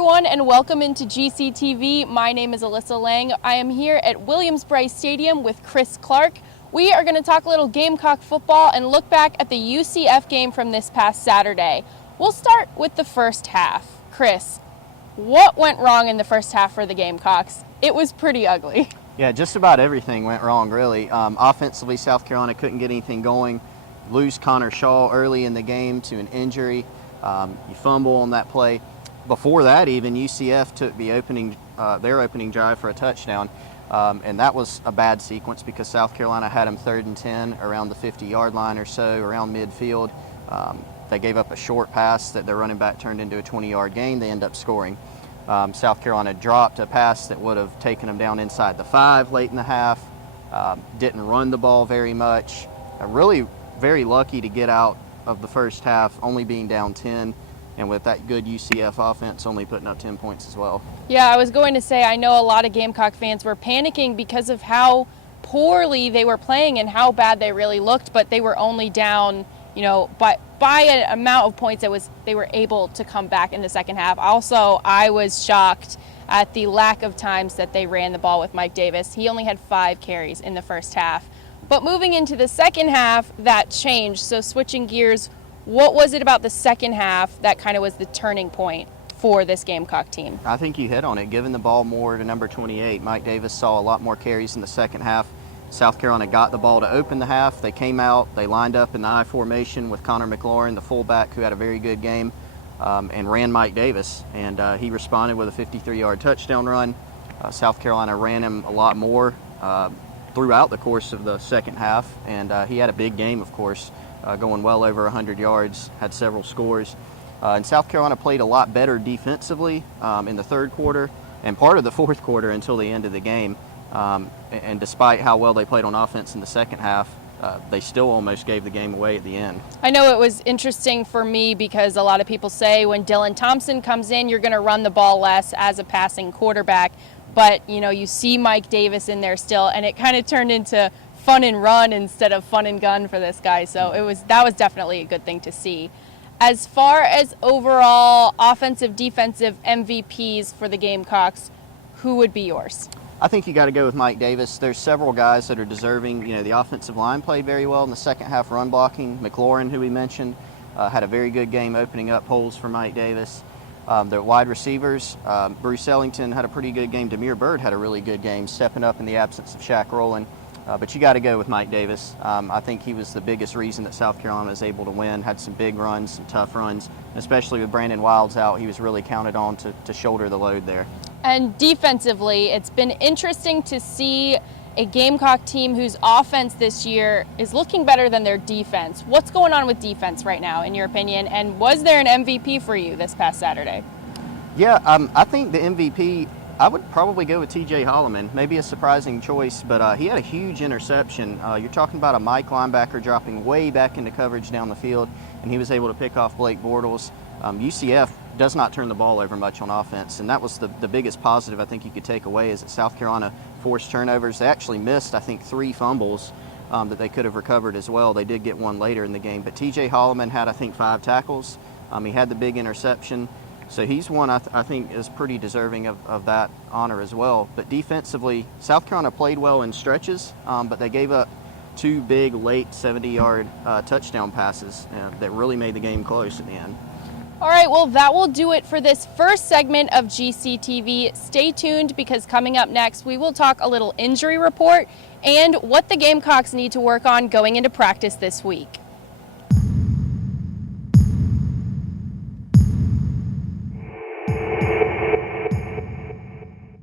everyone, and welcome into GCTV. My name is Alyssa Lang. I am here at Williams-Brice Stadium with Chris Clark. We are going to talk a little Gamecock football and look back at the UCF game from this past Saturday. We'll start with the first half. Chris, what went wrong in the first half for the Gamecocks? It was pretty ugly. Yeah, just about everything went wrong, really. Offensively, South Carolina couldn't get anything going. Lose Connor Shaw early in the game to an injury. You fumble on that play. Before that, even UCF took the their opening drive for a touchdown, and that was a bad sequence because South Carolina had them 3rd and 10 around the 50-yard line or so, around midfield. They gave up a short pass that their running back turned into a 20-yard gain. They end up scoring. South Carolina dropped a pass that would have taken them down inside the 5 late in the half. Didn't run the ball very much. Really very lucky to get out of the first half, only being down 10. And with that good UCF offense only putting up 10 points as well. Yeah, I was going to say, I know a lot of Gamecock fans were panicking because of how poorly they were playing and how bad they really looked, but they were only down, by an amount of points they were able to come back in the second half. Also, I was shocked at the lack of times that they ran the ball with Mike Davis. He only had 5 carries in the first half. But moving into the second half, that changed. So switching gears, what was it about the second half that kind of was the turning point for this Gamecock team? I think you hit on it. Giving the ball more to number 28. Mike Davis saw a lot more carries in the second half. South Carolina got the ball to open the half. They came out, they lined up in the I formation with Connor McLaurin, the fullback, who had a very good game, and ran Mike Davis. And he responded with a 53-yard touchdown run. South Carolina ran him a lot more throughout the course of the second half, and he had a big game, of course. Going well over 100 yards, had several scores. And South Carolina played a lot better defensively in the third quarter and part of the fourth quarter until the end of the game. And despite how well they played on offense in the second half, they still almost gave the game away at the end. I know it was interesting for me because a lot of people say when Dylan Thompson comes in, you're going to run the ball less as a passing quarterback. But, you see Mike Davis in there still, and it kind of turned into fun and run instead of fun and gun for this guy. So that was definitely a good thing to see. As far as overall offensive, defensive MVPs for the Gamecocks, who would be yours? I think you got to go with Mike Davis. There's several guys that are deserving. The offensive line played very well in the second half run blocking. McLaurin, who we mentioned, had a very good game opening up holes for Mike Davis. The wide receivers, Bruce Ellington had a pretty good game. Demir Bird had a really good game, stepping up in the absence of Shaq Rowland. But you got to go with Mike Davis. I think he was the biggest reason that South Carolina was able to win. Had some big runs, some tough runs, especially with Brandon Wilds out. He was really counted on to shoulder the load there. And defensively, it's been interesting to see a Gamecock team whose offense this year is looking better than their defense. What's going on with defense right now, in your opinion? And was there an MVP for you this past Saturday? Yeah, I think the MVP, I would probably go with TJ Holloman. Maybe a surprising choice, but he had a huge interception. You're talking about a Mike linebacker dropping way back into coverage down the field, and he was able to pick off Blake Bortles. UCF does not turn the ball over much on offense, and that was the biggest positive I think you could take away is that South Carolina forced turnovers. They actually missed, I think, 3 fumbles that they could have recovered as well. They did get one later in the game, but TJ Holloman had, I think, 5 tackles. He had the big interception. So he's one I think is pretty deserving of that honor as well. But defensively, South Carolina played well in stretches, but they gave up 2 big late 70-yard touchdown passes that really made the game close at the end. All right, well, that will do it for this first segment of GCTV. Stay tuned because coming up next, we will talk a little injury report and what the Gamecocks need to work on going into practice this week.